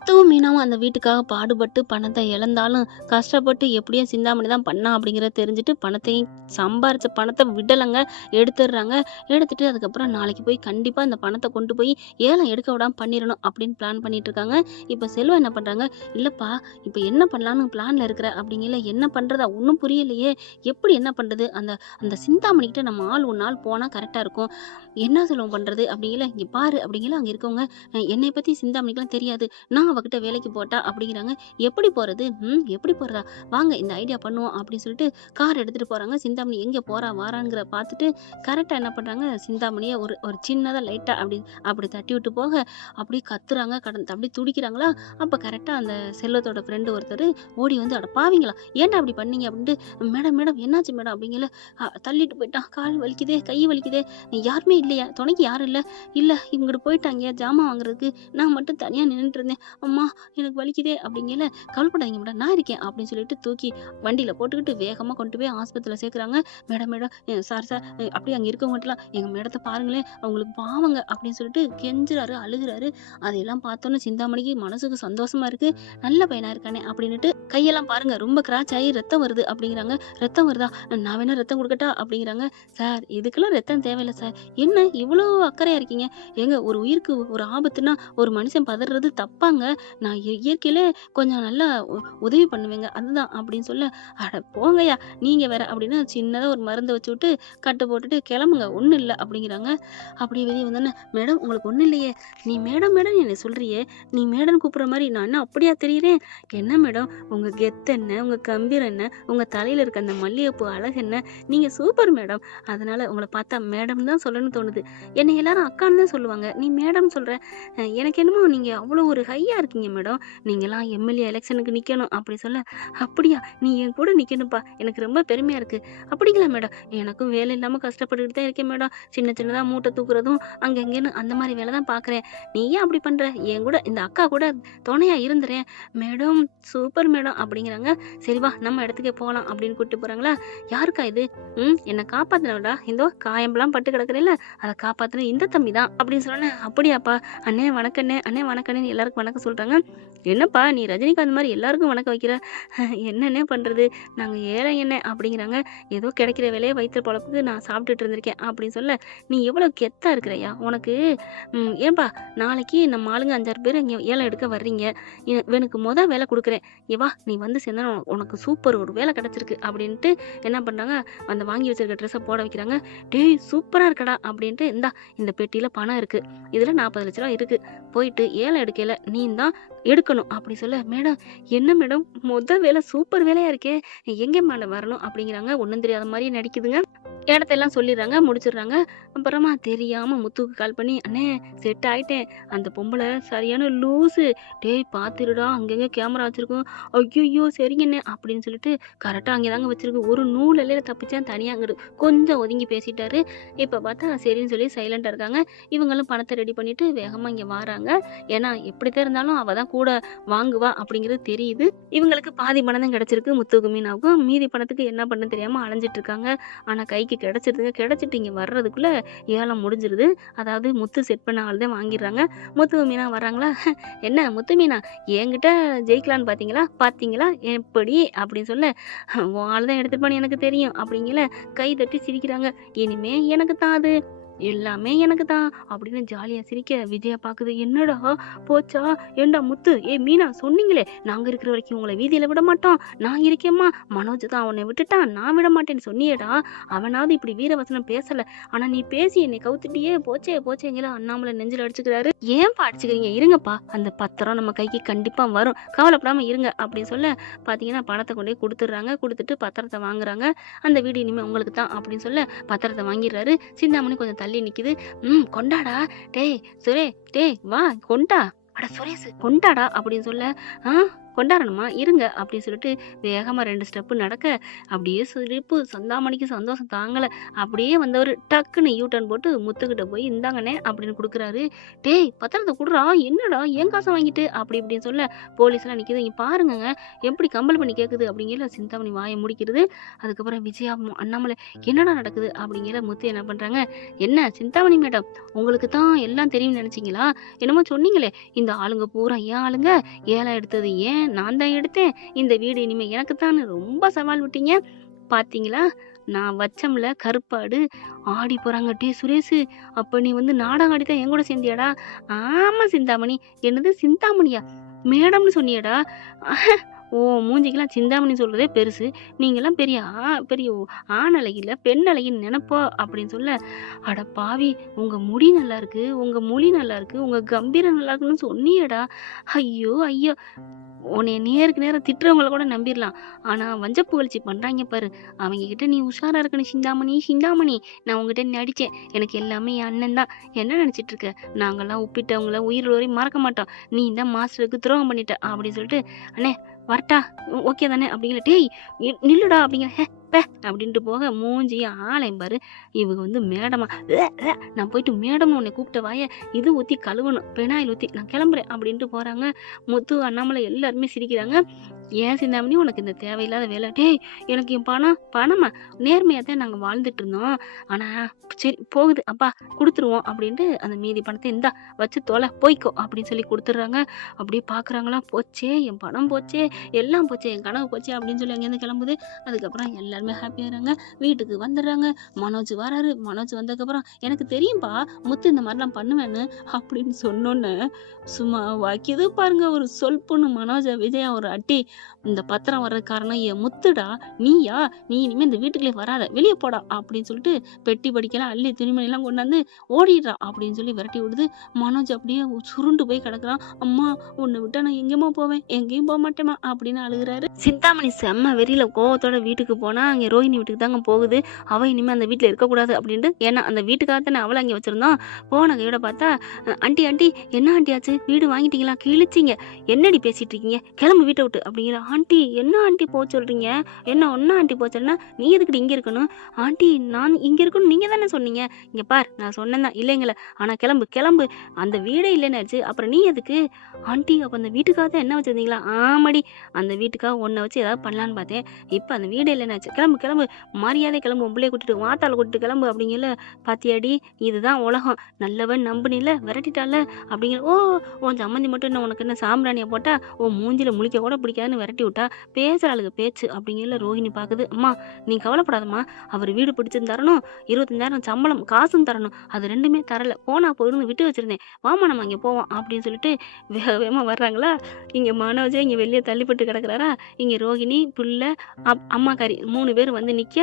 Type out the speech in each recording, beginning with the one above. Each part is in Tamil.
முத்துவும் மீனாவும் அந்த வீட்டுக்காக பாடுபட்டு பணத்தை இழந்தாலும் கஷ்டப்பட்டு எப்படியும் சிந்தாமணி தான் பண்ணா அப்படிங்கிறத தெரிஞ்சுட்டு பணத்தையும் சம்பாரிச்ச பணத்தை விடலைங்க, எடுத்துடுறாங்க. எடுத்துட்டு அதுக்கப்புறம் நாளைக்கு போய் கண்டிப்பாக இந்த பணத்தை கொண்டு போய் ஏலம் எடுக்க விடாமல் பண்ணிடணும் அப்படின்னு பிளான் பண்ணிட்டு இருக்காங்க. இப்போ செல்வம் என்ன பண்ணுறாங்க, இல்லைப்பா இப்போ என்ன பண்ணலான்னு பிளானில் இருக்கிற அப்படிங்கல, என்ன பண்ணுறதா ஒன்றும் புரியலையே, எப்படி என்ன பண்ணுறது, அந்த அந்த சிந்தாமணிக்கிட்ட நம்ம ஆள் ஒரு நாள் போனால் கரெக்டாக இருக்கும், என்ன செல்வம் பண்ணுறது அப்படிங்கல, இங்கே பாரு அப்படிங்கல, அங்கே இருக்கவங்க என்னை பற்றி சிந்தாமணிக்கெலாம் தெரியாது, நான் அவகிட்ட வேலைக்கு போட்டா அப்படிங்கிறாங்க. எப்படி போறது, எப்படி போறதா, வாங்க இந்த ஐடியா பண்ணுவோம் அப்படின்னு சொல்லிட்டு கார் எடுத்துட்டு போறாங்க. சிந்தாமணி எங்க போறா வாராங்கிற பார்த்துட்டு கரெக்டா என்ன பண்றாங்க, சிந்தாமணியை ஒரு ஒரு சின்னதா லைட்டா அப்படி தட்டி விட்டு போக அப்படியே கத்துறாங்க, அப்படியே துடிக்கிறாங்களா. அப்ப கரெக்டா அந்த செல்வத்தோட ஃப்ரெண்டு ஒருத்தர் ஓடி வந்து, அட பாவீங்களா ஏன்டா அப்படி பண்ணீங்க அப்படின்ட்டு, மேடம் மேடம் என்னாச்சு மேடம் அப்படிங்கல, தள்ளிட்டு போயிட்டான், கால் வலிக்குதே கை வலிக்குதே, யாருமே இல்லையா துணைக்கு, யாரும் இல்லை, இல்லை இவங்கிட்ட போயிட்டாங்க ஜாமான் வாங்குறதுக்கு, நான் மட்டும் தனியா நின்றுட்டு இருந்தேன், அம்மா எனக்கு வலிக்குதே அப்படிங்கல, கவலைப்படாதீங்க மேடம் நான் இருக்கேன் அப்படின்னு சொல்லிட்டு தூக்கி வண்டியில் போட்டுக்கிட்டு வேகமாக கொண்டு போய் ஆஸ்பத்திரியில் சேர்க்குறாங்க. மேடம் மேடம் சார் சார் அப்படி அங்கே இருக்கவங்கட்டலாம் எங்கள் மேடத்தை பாருங்களேன், அவங்களுக்கு பாவங்க அப்படின்னு சொல்லிட்டு கெஞ்சுறாரு, அழுகுறாரு. அதையெல்லாம் பார்த்தோன்னே சிந்தாமணிக்கு மனசுக்கு சந்தோஷமா இருக்கு, நல்ல பையனா இருக்கானே அப்படின்னுட்டு, கையெல்லாம் பாருங்க ரொம்ப கிராச் ஆகி ரத்தம் வருது அப்படிங்கிறாங்க. ரத்தம் வருதா, நான் வேணா ரத்தம் கொடுக்கட்டா அப்படிங்கிறாங்க. சார் இதுக்கெல்லாம் ரத்தம் தேவையில்லை சார், என்ன இவ்வளோ அக்கறையா இருக்கீங்க, ஏங்க ஒரு உயிருக்கு ஒரு ஆபத்துனா ஒரு மனுஷன் பதறது தப்பாங்க, நான் இயற்கையிலே கொஞ்சம் நல்லா உதவி பண்ணுவேங்க அதுதான் அப்படின்னு சொல்ல, அட போங்கய்யா நீங்க வேற அப்படின்னு சின்னதாக ஒரு மருந்தை வச்சு விட்டு கட்டு போட்டுட்டு கிளம்புங்க ஒன்றும் இல்லை அப்படிங்கிறாங்க. அப்படியே வெளியே வந்தோன்னே, மேடம் உங்களுக்கு ஒன்றும் இல்லையே, நீ மேடம் மேடம் என்னை சொல்றியே, நீ மேடம் கூப்பிட்ற மாதிரி நான் என்ன அப்படியா தெரியுறேன், என்ன மேடம் உங்கள் கெத்து என்ன, உங்கள் கம்பீரம் என்ன, உங்கள் தலையில் இருக்க அந்த மல்லிகைப்பூ அழகு என்ன, நீங்கள் சூப்பர் மேடம், அதனால உங்களை பார்த்தா மேடம் தான் சொல்லணும்னு தோணுது, என்னை எல்லாரும் அக்கான்னு தான் சொல்லுவாங்க, நீ மேடம் சொல்கிற, எனக்கு என்னமோ நீங்கள் அவ்வளோ ஒரு ஹையாக இருக்கீங்க மேடம், நீங்களாம் எம்எல்ஏ எலெக்ஷனுக்கு நிற்கணும் அப்படி சொல்ல, அப்படியா நீ என் கூட நிற்கணும்ப்பா எனக்கு ரொம்ப பெருமையாக இருக்குது, அப்படிங்களா மேடம், எனக்கும் வேலை இல்லாமல் கஷ்டப்பட்டுக்கிட்டு தான் இருக்கேன் மேடம், சின்ன சின்னதாக மூட்டை தூக்குறதும் அங்கங்கேன்னு அந்த மாதிரி வேலை தான் பார்க்குறேன், நீ ஏன் அப்படி பண்ணுற, என் கூட இந்த அக்கா கூட துணையாக இருந்துறேன் மேடம், சூப்பர் மேடம் அப்படிங்கிறாங்க. சரிவா நம்ம இடத்துக்கே போகலாம் அப்படின்னு கூப்பிட்டு போகிறாங்களா. யாருக்கா இது, என்னை காப்பாற்றினடா, இந்தோ காயம்பெல்லாம் பட்டு கிடக்குறேன்ல அதை காப்பாற்றின இந்த தம்பி தான் அப்படின்னு சொன்னேன். அப்படியாப்பா, அண்ணே வணக்கண்ணே, அண்ணே வணக்கண்ணே எல்லாருக்கும் வணக்கம் சொல்கிறாங்க. என்னப்பா நீ ரஜினிகாந்த் மாதிரி எல்லாருக்கும் வணக்கம் வைக்கிற, என்னென்ன பண்ணுறது, நாங்கள் ஏழை என்ன அப்படிங்கிறாங்க. ஏதோ கிடைக்கிற வேலையை வயிற்று பொழப்புக்கு நான் சாப்பிட்டுட்டு இருந்திருக்கேன் அப்படின்னு சொல்ல, நீ எவ்வளோ கெத்தாக இருக்கிறையா உனக்கு, ஏன்பா நாளைக்கு நம்ம ஆளுங்க 5-6 பேர் இங்கே ஏலம் எடுக்க வர்றீங்க, இவனுக்கு வேலை கொடுக்குறேன், ஏவா நீ வந்து சேர்ந்தா உனக்கு சூப்பர் ஒரு வேலை கிடச்சிருக்கு அப்படின்ட்டு என்ன பண்ணுறாங்க, அந்த வாங்கி வச்சிருக்க ட்ரெஸ்ஸை போட வைக்கிறாங்க. டேய் சூப்பராக இருக்கடா அப்படின்ட்டு, இந்த பெட்டியில் பணம் இருக்குது, இதில் 40 லட்ச ரூபா இருக்குது, போயிட்டு ஏலம் எடுக்கல நீ தான் எடுக்கணும் அப்படி சொல்ல, மேடம் என்ன மேடம் வேலை சூப்பர் வேலையாக இருக்கே, எங்கே மேடம் வரணும் அப்படிங்கிறாங்க. ஒன்றும் தெரியாத மாதிரி நடிக்குதுங்க. இடத்தெல்லாம் சொல்லிடுறாங்க, முடிச்சிடுறாங்க. அப்புறமா தெரியாமல் முத்துக்கு கால் பண்ணி, அண்ணே செட் ஆகிட்டேன், அந்த பொம்பளை சரியான லூஸு, டேய் பார்த்துருடா அங்கங்கே கேமரா வச்சுருக்கோம், ஐயோ சரிங்கண்ணே அப்படின்னு சொல்லிட்டு கரெக்டாக அங்கே தாங்க வச்சுருக்கு, ஒரு நூல் எல்லையில் தப்பிச்சேன் தனியாங்கிறது கொஞ்சம் ஒதுங்கி பேசிட்டாரு. இப்போ பார்த்தா சரின்னு சொல்லி சைலண்டாக இருக்காங்க. இவங்களும் பணத்தை ரெடி பண்ணிவிட்டு வேகமாக இங்கே வராங்க. ஏன்னா எப்படித்தான் இருந்தாலும் அவள் தான் கூட வாங்குவா அப்படிங்கிறது தெரியுது. இவங்களுக்கு பாதி பணம் தான் கிடச்சிருக்கு, முத்துக்கு மீனாவுக்கும் மீதி பணத்துக்கு என்ன பண்ண தெரியாமல் அலைஞ்சிட்டு இருக்காங்க. ஆனால் கைக்கு கிடைச்சிருதுங்க. கிடைச்சிட்டு இங்கே வர்றதுக்குள்ளே ஏலம் முடிஞ்சிருது. அதாவது முத்து செட் பண்ண ஆள் தான் வாங்கிடுறாங்க. முத்து மீனா வர்றாங்களா, என்ன முத்து மீனா என்கிட்ட ஜெயிக்கலான்னு பார்த்தீங்களா எப்படி அப்படின்னு சொல்ல, ஆள் தான் எடுத்துப்பான்னு எனக்கு தெரியும் அப்படிங்கல கை தட்டி சிரிக்கிறாங்க. இனிமே எனக்கு தான் அது எல்லாமே எனக்கு தான் அப்படின்னு ஜாலியாக சிரிக்க விஜயா பார்க்குது. என்னடா போச்சா, ஏண்டா முத்து, மீனா சொன்னீங்களே நாங்கள் இருக்கிற வரைக்கும் உங்களை வீதியில் விட மாட்டோம், நான் இருக்கேம்மா, மனோஜ் தான் அவனை விட்டுட்டான் நான் விட மாட்டேன்னு சொன்னியேடா, அவனாவது இப்படி வீரவசனம் பேசலை, ஆனால் நீ பேசி என்னை கவுத்துட்டியே, போச்சேங்கிற அண்ணாமலை நெஞ்சில் அடிச்சுக்கிறாரு. ஏன்பா அடிச்சுக்கிறீங்க, இருங்கப்பா அந்த பத்திரம் நம்ம கைக்கு கண்டிப்பாக வரும், கவலைப்படாமல் இருங்க அப்படின்னு சொல்ல, பார்த்தீங்கன்னா பணத்தை கொண்டே கொடுத்துட்றாங்க. கொடுத்துட்டு பத்திரத்தை வாங்குறாங்க. அந்த வீடு இனிமேல் உங்களுக்கு தான் அப்படின்னு சொல்ல பத்திரத்தை வாங்கிடுறாரு. சிந்தாமணி கொஞ்சம் தள்ளி நிக்குது. கொண்டாடா, டேய் சுரே, டேய் வா கொண்டா, அட சுரேஷ் கொண்டாடா அப்படின்னு சொல்ல, கொண்டாடணுமா இருங்க அப்படின்னு சொல்லிட்டு வேகமா 2 ஸ்டெப்பு நடக்க அப்படியே சிரிப்பு சிந்தாமணிக்கு சந்தோஷம் தாங்கல. அப்படியே வந்தவர் டக்குன்னு யூ டர்ன் போட்டு முத்துக்கிட்ட போய் இந்தாங்கண்ணே அப்படின்னு குடுக்குறாரு. டேய் பத்திரத்தை குடுறா, என்னடா என் காசை வாங்கிட்டு அப்படி இப்படின்னு சொல்ல போலீஸ்லாம் நிக்குது. இங்க பாருங்கங்க எப்படி கம்பல் பண்ணி கேக்குது அப்படிங்கிற சிந்தாமணி வாயை முடிக்கிறது. அதுக்கப்புறம் விஜயா அண்ணாமலை என்னடா நடக்குது அப்படிங்கிற முத்து என்ன பண்றாங்க, என்ன சிந்தாமணி மேடம் உங்களுக்கு தான் எல்லாம் தெரியும்னு நினைச்சீங்களா? என்னமோ சொன்னீங்களே இந்த ஆளுங்க பூரா ஏன் ஆளுங்க, ஏலம் எடுத்தது ஏன் நான் தான் எடுத்தேன், இந்த வீடு இனிமே எனக்கு தான் ரொம்ப சவால் விட்டீங்க பாத்தீங்களா? நான் வச்சம்ல கருப்பாடு ஆடி போறாங்க. டே சுரேஷ் அப்ப நீ வந்து நாடகம் ஆடித்தான் என் கூட சேர்ந்தியாடா? ஆமா சிந்தாமணி. என்னது சிந்தாமணியா? மேடம்னு சொன்னியடா? ஓ மூஞ்சிக்கெல்லாம் சிந்தாமணி சொல்றதே பெருசு, நீங்கெல்லாம் பெரிய ஆண் அழகில பெண் அழகின்னு நினைப்போ அப்படின்னு சொல்ல, அட பாவி உங்க முடி நல்லா இருக்கு, உங்க மொழி நல்லா இருக்கு, உங்க கம்பீரம் நல்லா இருக்குன்னு சொன்னியேடா. ஐயோ ஐயோ உன்னைய நேருக்கு நேரம் திட்டுறவங்கள கூட நம்பிடலாம், ஆனா வஞ்ச புகழ்ச்சி பண்றாங்க பாரு, அவங்க கிட்ட நீ உஷாரா இருக்கணும் சிந்தாமணி. சிந்தாமணி நான் உங்ககிட்ட நடிச்சேன், எனக்கு எல்லாமே என் அண்ணன் தான். என்ன நினைச்சிட்டு இருக்க? நாங்கெல்லாம் உப்பிட்டவங்கள உயிர் வரையும் மறக்க மாட்டோம், நீ தான் மாஸ்டருக்கு துரோகம் பண்ணிட்ட அப்படின்னு சொல்லிட்டு, அண்ணே வரட்டா ஓகே தானே அப்படிங்கிற, டேய் நில்லுடா அப்படிங்கிற, ஹே பே அப்படின்ட்டு போக மூஞ்சி ஆளையும் பாரு. இவங்க வந்து மேடமா நான் போயிட்டு மேடம்னு உன்னை கூப்பிட்ட வாய இது ஊத்தி கழுவணும், பெனாயில் ஊத்தி நான் கிளம்புறேன் அப்படின்ட்டு போறாங்க. முத்து அண்ணாமலை எல்லாருமே சிரிக்கிறாங்க. ஏன் சிந்தாமணி உனக்கு இந்த தேவையில்லாத வேலை? டேய் எனக்கு என் பணமா நேர்மையாக தான் நாங்கள் வாழ்ந்துட்டு இருந்தோம், ஆனா சரி போகுது அப்பா கொடுத்துருவோம் அப்படின்ட்டு அந்த மீதி பணத்தை இந்தா வச்சு தொலை போய்க்கோ அப்படின்னு சொல்லி கொடுத்துட்றாங்க. அப்படியே பார்க்குறாங்களா, போச்சே என் பணம் போச்சே, எல்லாம் போச்சே, என் கனவு போச்சே அப்படின்னு சொல்லி அங்கேருந்து கிளம்புது. அதுக்கப்புறம் எல்லாருமே ஹாப்பியாகிறாங்க, வீட்டுக்கு வந்துடுறாங்க. மனோஜ் வராரு. மனோஜ் வந்ததுக்கப்புறம் எனக்கு தெரியும்பா முத்து இந்த மாதிரிலாம் பண்ணுவேன்னு அப்படின்னு சொன்னோன்னு சும்மா வைக்கிது பாருங்க ஒரு சொல் பொண்ணு மனோஜா விஜயா ஒரு அட்டி. இந்த பத்திரம் வர்றது காரணம் என் முத்துடா, நீயா? நீ இனிமே இந்த வீட்டுக்குள்ளே வராத, வெளியே போடா அப்படின்னு சொல்லிட்டு பெட்டி படிக்கலாம் அள்ளி துணிமணிலாம் கொண்டாந்து ஓடிடுறான் அப்படின்னு சொல்லி விரட்டி விடுது. மனோஜ் அப்படியே சுருண்டு போய் கிடக்குறான். அம்மா உன்னை விட்டா நான் எங்கேயுமா போவேன், எங்கேயும் போக மாட்டேமா அப்படின்னு அழுகுறாரு. சிந்தாமணி செம்ம வெறியில கோவத்தோட வீட்டுக்கு போனா அங்கே ரோஹிணி வீட்டுக்கு தாங்க போகுது. அவ இனிமே அந்த வீட்டில் இருக்கக்கூடாது அப்படின்ட்டு, ஏன்னா அந்த வீட்டுக்காகத்தானே அவளை அங்கே வச்சிருந்தோம். போன கையோட பார்த்தா ஆண்டி ஆண்டி என்ன ஆண்டி ஆச்சு, வீடு வாங்கிட்டீங்களா, கிழிச்சிங்க, என்னடி பேசிட்டு இருக்கீங்க, கிளம்பு வீட்டை விட்டு அப்படிங்கிற. ஆண்டி என்ன ஆண்டி போக சொல்றீங்க, என்ன ஒன்னா ஆண்டி போச்சேன்னா நீ எதுக்கிட்டு இங்கே இருக்கணும், ஆண்டி நான் இங்கே இருக்கணும் நீங்க தானே சொன்னீங்க, இங்க பார் நான் சொன்னேன் இல்லைங்களே, ஆனா கிளம்பு கிளம்பு, அந்த வீடே இல்லைன்னு ஆச்சு, அப்புறம் நீ எதுக்கு ஆண்டி, அப்ப அந்த வீட்டுக்காக தான் என்ன வச்சிருந்தீங்களா? ஆமாடி அந்த வீட்டுக்காக ஒன்றை வச்சு ஏதாவது பண்ணலான்னு பார்த்தேன், இப்போ அந்த வீடே இல்லைன்னு ஆச்சு, கிளம்பு கிளம்பு மரியாதை கிளம்பு, உன் பிள்ளைய கூட்டிட்டு மாத்தால கூட்டிட்டு கிளம்பு அப்படிங்கல. பாத்தியாடி இதுதான் உலகம், நல்லவன் நம்புனில விரட்டிட்டால அப்படிங்கிற. ஓ உன் சம்மந்தி மட்டும் என்ன உனக்கு என்ன சாம்பிராணியை போட்டா உன் மூஞ்சில முழிக்க கூட பிடிக்காதுன்னு விரட்டி விட்டா, பேசுறாளுக்கு பேச்சு அப்படிங்கிற. ரோஹிணி பாக்குது, அம்மா நீ கவலைப்படாதம்மா, அவர் வீடு பிடிச்சும் தரணும், 25,000 சம்பளம் காசும் தரணும், அது ரெண்டுமே தரல, போனா போயிருந்து விட்டு வச்சிருந்தேன், வாமா நம்ம இங்கே போவோம் அப்படின்னு சொல்லிட்டு வேக வேகமாக வர்றாங்களா. இங்கே மனோஜை இங்கே வெளியே தள்ளிப்பட்டு கிடக்குறாரா, இங்கே ரோஹிணி புள்ள அம்மாக்காரி 3 பேர் வந்து நிற்க,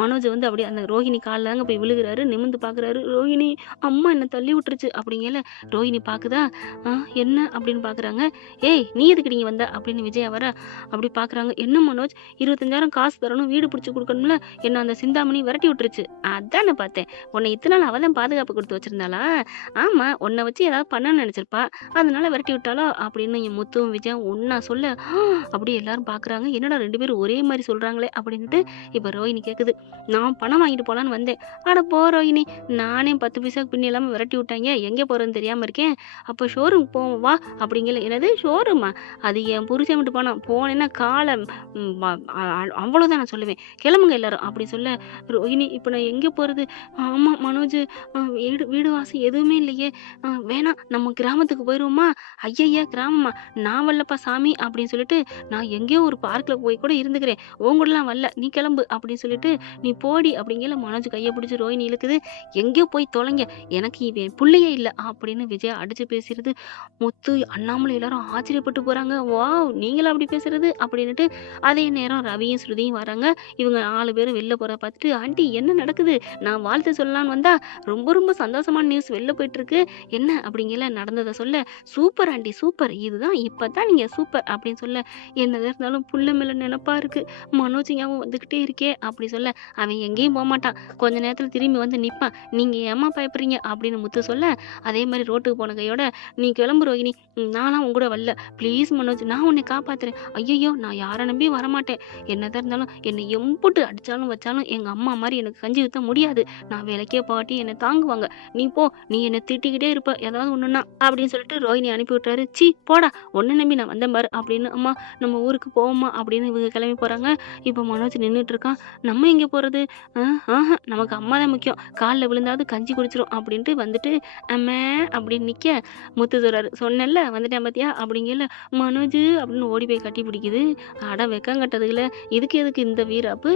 மனோஜ் வந்து அப்படியே அந்த ரோஹிணி காலில் தாங்க போய் விழுகிறாரு. நிமிந்து பார்க்குறாரு, ரோஹிணி அம்மா என்ன தள்ளி விட்டுருச்சு அப்படிங்கல. ரோஹிணி பார்க்குதா, என்ன அப்படின்னு பார்க்குறாங்க. ஏய் நீ எதுக்கு நீங்கள் வந்த அப்படின்னு விஜயா வர. அப்படி பார்க்குறாங்க, என்ன மனோஜ் 25,000 காசு தரணும், வீடு பிடிச்சி கொடுக்கணும்ல, என்ன அந்த சிந்தாமணி விரட்டி விட்டுருச்சு. அதான் நான் பார்த்தேன், உன்னை இத்தனை நாள் அவள் தான் பாதுகாப்பு கொடுத்து வச்சிருந்தாளா? ஆமா உன்னை வச்சு ஏதாவது பண்ணணும்னு நினைச்சிருப்பா, அதனால விரட்டி விட்டாலோ அப்படின்னு என் முத்துவும் விஜயா ஒன்னா சொல்ல, அப்படியே எல்லாரும் பார்க்குறாங்க, என்னடா 2 பேரும் ஒரே மாதிரி சொல்றாங்களே அப்படின்ட்டு. இப்போ ரோஹிணி கேட்குது, நான் பணம் வாங்கிட்டு போகலான்னு வந்தேன், அட போ ரோஹிணி, நானே 10 பைசாக்கு பின்னி இல்லாமல் விரட்டி விட்டாங்க, எங்கே போகிறதுன்னு தெரியாமல் இருக்கேன், அப்போ ஷோரூம் போவோம் வா அப்படிங்கல. என்னது ஷோரூமா, அது என் புருஷன் விட்டு போனேன்னா காலை அவ்வளோதான் நான் சொல்லுவேன், கிளம்புங்க எல்லாரும் அப்படி சொல்ல. ரோஹிணி இப்போ நான் எங்கே போகிறது? ஆமாம் மனோஜ் வீடு வாசம் எதுவுமே இல்லையே, வேணாம் நம்ம கிராமத்துக்கு போயிடுவோமா? ஐயய்யா கிராமமா, நான் வரலப்பா சாமி அப்படின்னு சொல்லிட்டு, நான் எங்கேயோ ஒரு பார்க்கில் போய் கூட இருந்துக்கிறேன், உங்கூடலாம் வரல, நீ கிளம்பு அப்படின்னு சொல்லிட்டு, நீ போடி அப்படிங்கிற. மனோஜ் கையை பிடிச்சி ரோஹிணி இழுக்குது, எங்கேயோ போய் தொலைங்க, எனக்கு இவன் பிள்ளையே இல்லை அப்படின்னு விஜயா அடிச்சு பேசுறது. முத்து அண்ணாமலை எல்லாரும் ஆச்சரியப்பட்டு போறாங்க, வா நீங்களா அப்படி பேசுறது அப்படின்னுட்டு. அதே நேரம் ரவியும் ஸ்ருதியும் வராங்க. இவங்க 4 பேரும் வெளில போற பார்த்துட்டு, ஆண்டி என்ன நடக்குது, நான் வாழ்த்து சொல்லலான்னு வந்தா ரொம்ப ரொம்ப சந்தோஷமான நியூஸ் வெளில போயிட்டு இருக்கு, என்ன அப்படிங்கிற. நடந்ததை சொல்ல, சூப்பர் ஆண்டி சூப்பர், இதுதான் இப்பதான் நீங்க சூப்பர் அப்படின்னு சொல்ல. என்னதான் இருந்தாலும் புள்ள மேல நினைப்பா இருக்கு, மனோஜ் ஞாபகம் வந்துட்டு வந்துகிட்டே இருக்கே அப்படி சொல்ல, அவன் எங்கேயும் போமாட்டான். கொஞ்ச நேரத்துல திரும்பி வந்து நிப்பான். நீங்க ஏம்மா பயப்படுறீங்க அப்படின்னு முத்து சொல்ல, அதே மாதிரி ரோட்டுக்கு போன கையோட, நீ கிளம்பு ரோகிணி, நான்லாம் உன் கூட வரல. ப்ளீஸ் மனோஜ், நான் உன்னை காப்பாத்துறேன். ஐயையோ, நான் யாரை நம்பியும் வரமாட்டேன். என்னதான் இருந்தாலும் என்னை எம்புட்டு அடிச்சாலும் வச்சாலும் எங்க அம்மா மாதிரி எனக்கு கஞ்சி ஊத்த முடியாது. நான் வேலைக்கே பாட்டி என்னை தாங்குவாங்க. நீ போ, நீ என்னை திட்டிக்கிட்டே இருப்ப ஏதாவது ஒண்ணுன்னா அப்படின்னு சொல்லிட்டு ரோஹிணி அனுப்பி விட்டாரு. சீ போடா, உன்னை நம்பி நான் வந்தேன் பாரு அப்படின்னு. அம்மா நம்ம ஊருக்கு போவோமா அப்படின்னு இவங்க கிளம்பி போறாங்க. இப்போ மனோஜ் நின்றுட்டு இருக்கான். நம்ம எங்க போறது? நமக்கு அம்மா தான் முக்கியம். காலில் விழுந்தாவது கஞ்சி குடிச்சிரும் அப்படின்ட்டு வந்துட்டு அம்மா அப்படின்னு நிக்க, முத்து சொல்றாரு, சொன்னேன்ல வந்துட்டேன் பாத்தியா அப்படிங்கல. மனோஜ் அப்படின்னு ஓடி போய் கட்டி பிடிக்குது. அட வெக்கம் கட்டதுல இதுக்கு எதுக்கு இந்த வீராப்பு?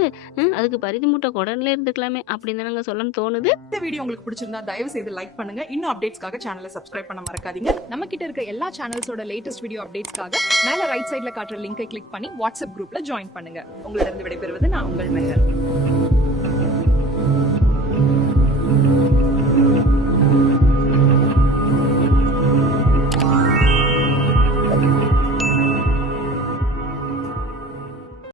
அதுக்கு பருத்தி மூட்டை குடன்ல இருந்துக்கலாமே அப்படின்னு தானங்க சொல்லணும்னு தோணுது. இந்த வீடியோ உங்களுக்கு பிடிச்சிருந்தா தயவு செய்து லைக் பண்ணுங்க. இன்னும் அப்டேட்ஸ்க்காக சேனலை சப்ஸ்கிரைப் பண்ண மறக்காதீங்க. நம்ம கிட்ட இருக்க எல்லா சேனல்ஸோட லேட்டஸ்ட் வீடியோ அப்டேட்ஸ்க்காக மேல ரைட் சைடுல காட்டுற லிங்கை கிளிக் பண்ணி வாட்ஸ்அப் குரூப்ல ஜாயின் பண்ணுங்க. உங்களிடம் விடைபெறுவது நான் உங்கள் மெஹர்.